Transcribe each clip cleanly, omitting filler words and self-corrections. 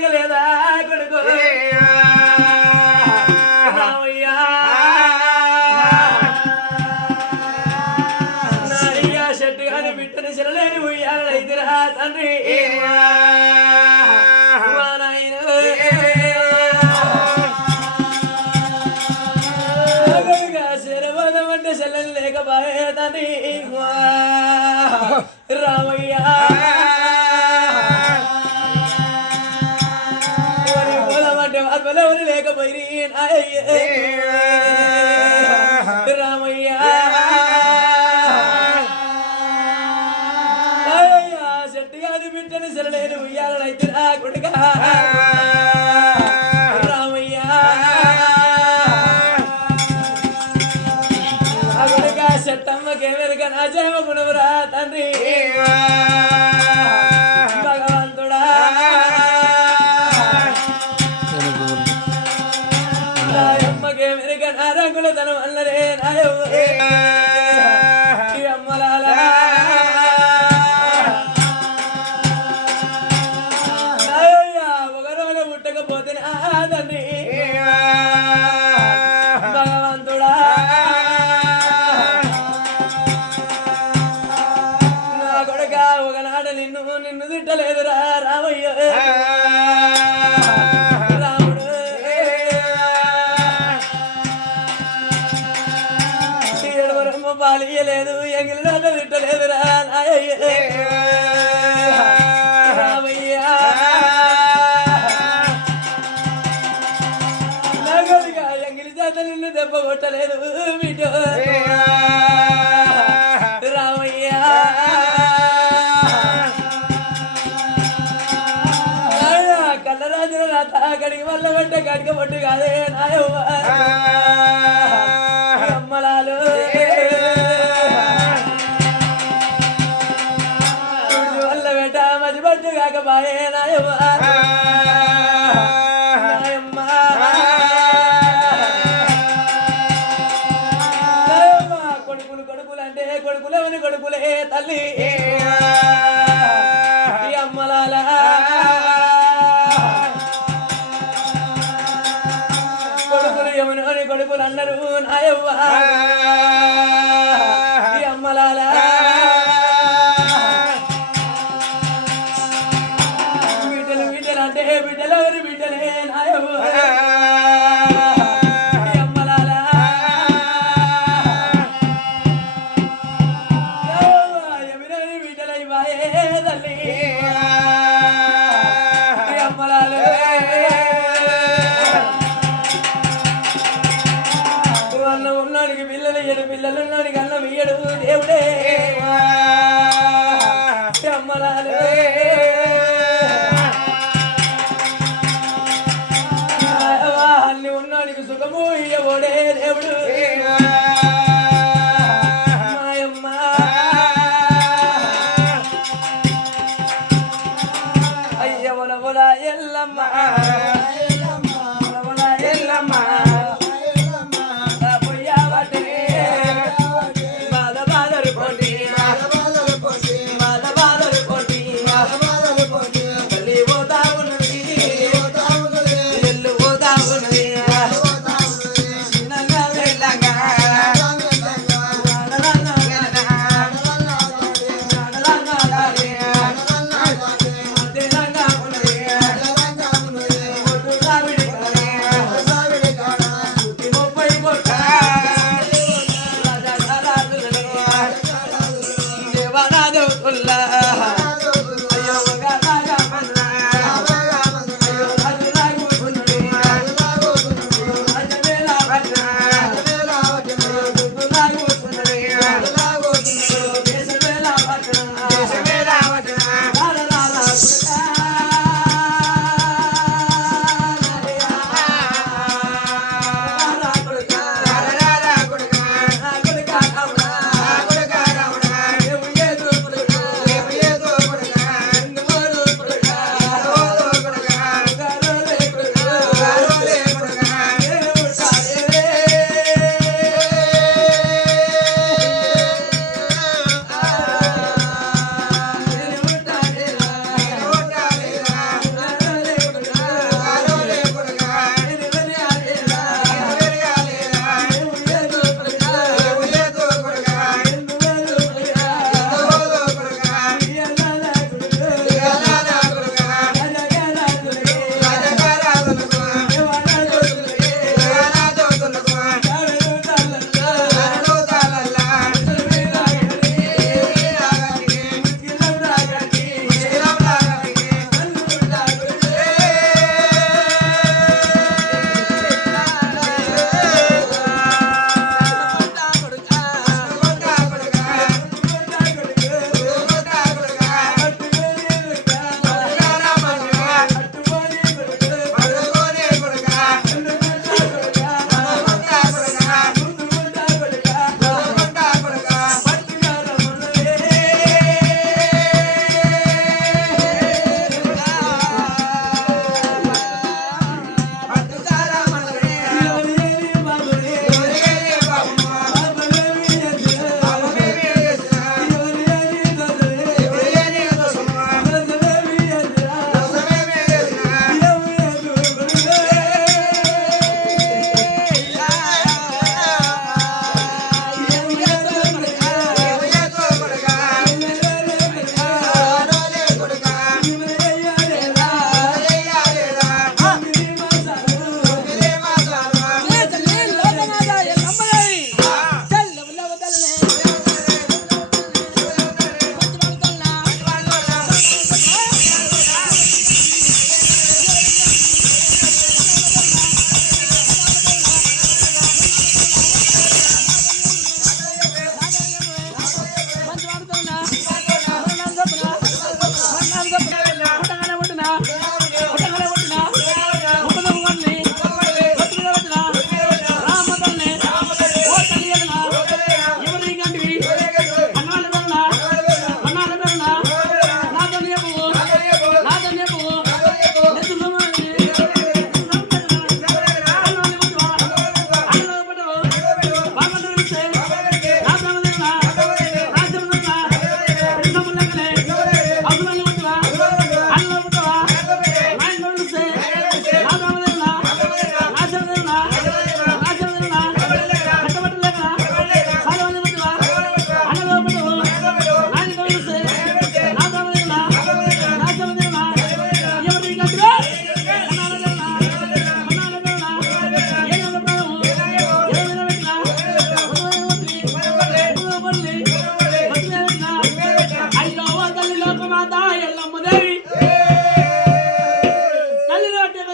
కడగలేదా కొడుకు రామయ్యా నాయ్యా చెట్టు కానీ బిట్టని చెరలేని ఉయ్యాలైతిరా తండ్రి మా నాయన శరవదమంటే చెల్లెలు లేకపోయే తండ్రి రామయ్యా లేకపోయి రామయ్యా చెట్టు కాదు బిడ్డను సరలేను ఉయ్యాలనైతే నా కొడుక రామయ్యా ఆ కొడుక చెట్టమ్మకేమెరుక నా జన్మ గుణవురా తండ్రి భగవంతుడా రంగులతనం అల్లరే అమ్మలాల ఒకరోజు పుట్టకపోతే తండ్రి భగవంతుడా నా కొడుక ఒకనాడు నిన్ను తిట్టలేదురా రామయ్య పాలియలేదు ఎంగిలి తిట్టలేదురా రామయ్యా నగలుగా ఎంగిలి చేత నిన్ను దెబ్బ కొట్టలేదు బిడ్డ రామయ్యా కళ్ళరాజుల రాత కడిగి వల్ల పెట్టే కడిగ పట్టు కాదే నాయవ్వ అమ్మలాలు వల్ల పెట్ట మధ్య పట్టు కాకపాయే నాయవ్వ నాయమ్మ కొడుకులు అంటే కొడుకులేవని కొడుకులే తల్లి అమ్మలాల కొడుకులు యమునోని కొడుకులు అన్నారు నాయవ్వ అమ్మలాల బిడ్డలు అంటే బిడ్డలెవరి బిడ్డలే నాయవ్వ అమ్మలాల యమునోని బిడ్డలై బాయే తల్లి అమ్మలాల ఉన్నాడికి పిల్లలు ఇయ్యడు పిల్లలు ఉన్నాడికి అన్నం ఇయ్యడు దేవుడే అమ్మలాలు అన్ని ఉన్నాడికి సుఖము ఇయ్యబోడే దేవుడు మాయమ్మ అయ్య బొల బొల ఎల్లమ్మ ఎల్లమ్మ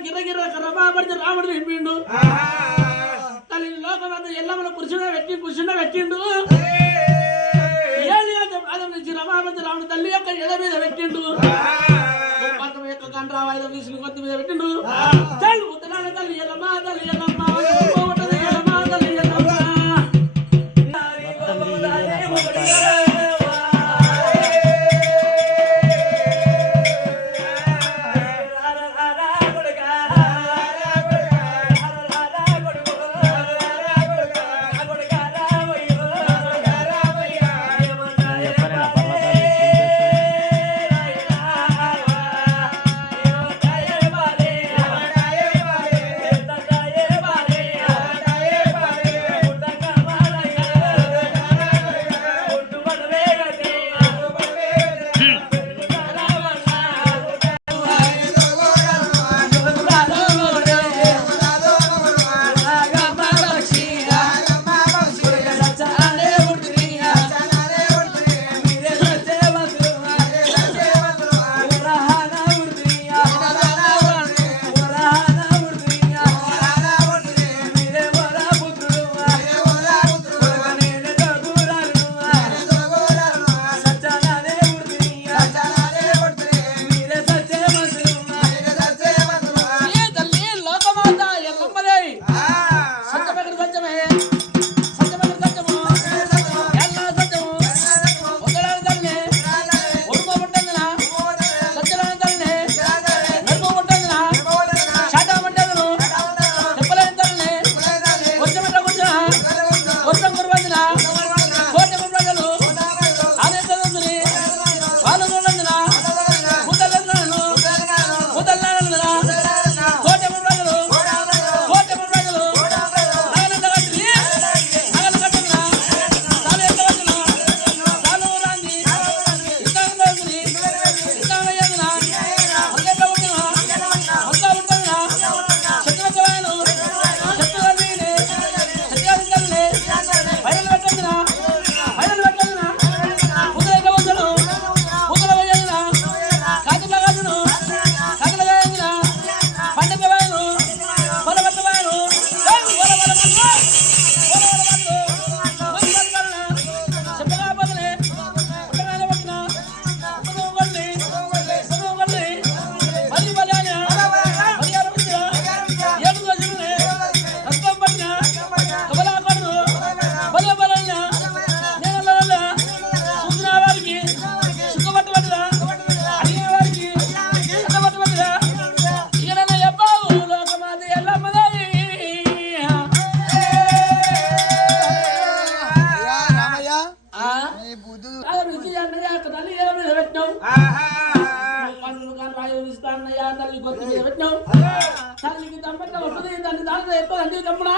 గిర్ర కర్రబాబడి రాముడు నింపిండు తల్లి లోకమంతా ఎల్లమ్మల కుర్చుండ పెట్టిండు పాదం నుంచి రమాపతి రాముడు తల్లి యొక్క ఎద మీద పెట్టిండు పట్టం యొక్క కండ్రావాయుధం తీసుకుని కొత్త మీద పెట్టిండు తల్లి ఉత్తరాల తల్లి ఎల్లమ్మ తల్లి ఎల్లమ్మ ఎల్లమ్మ తల్లి ఎల్లమ్మ తల్లికి తప్పట్ల వస్తుంది దాన్ని దాంట్లో ఎక్కువ అంటే తప్పుడా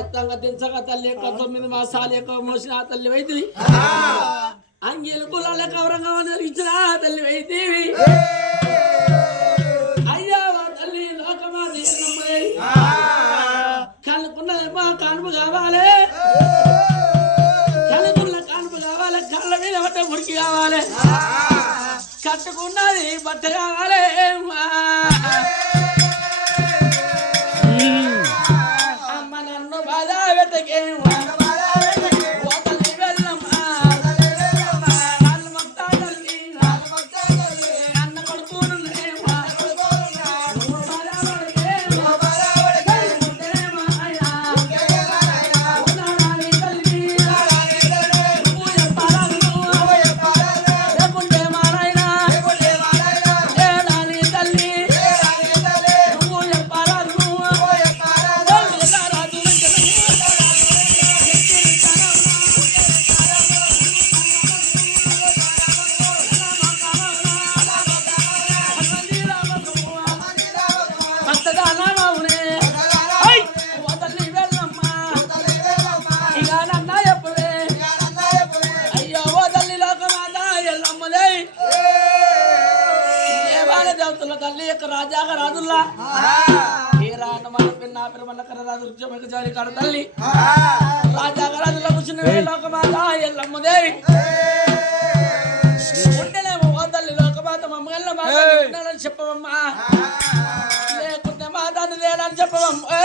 ఎత్తంగా దించగా తల్లి యొక్క 9 మాసాల యొక్క మోసిన తల్లి వైద్యుని అంగీలు కులాల కవరంగా ఇచ్చిన తల్లి వైద్యుని అయ్యా తల్లి లోకమాది కళ్ళకున్నదేమో కానుపు కావాలి కళ్ళకున్న కానుపు కావాలి కళ్ళ మీద పట్ట మురికి కావాలి కట్టుకున్నది బట్ట కావాలి అమ్మ నన్ను బాధ వెతకేమో తల్లి యొక్క రాజాగా రాజుల్లా ఏ రాను మన పిన్న పిరమన్న కర్రరాజు రుద్యమక జారి కాడ తల్లి రాజాగా రాజుల కూర్చున్న లోకమాత ఎల్లమ్మదేవి ఉండలేము ఓ తల్లి లోకమాత మమ్మల్ని మాట్లాడాలని చెప్పవమ్మా లేకుంటే మాతాన్ని లేదని చెప్పవమ్మా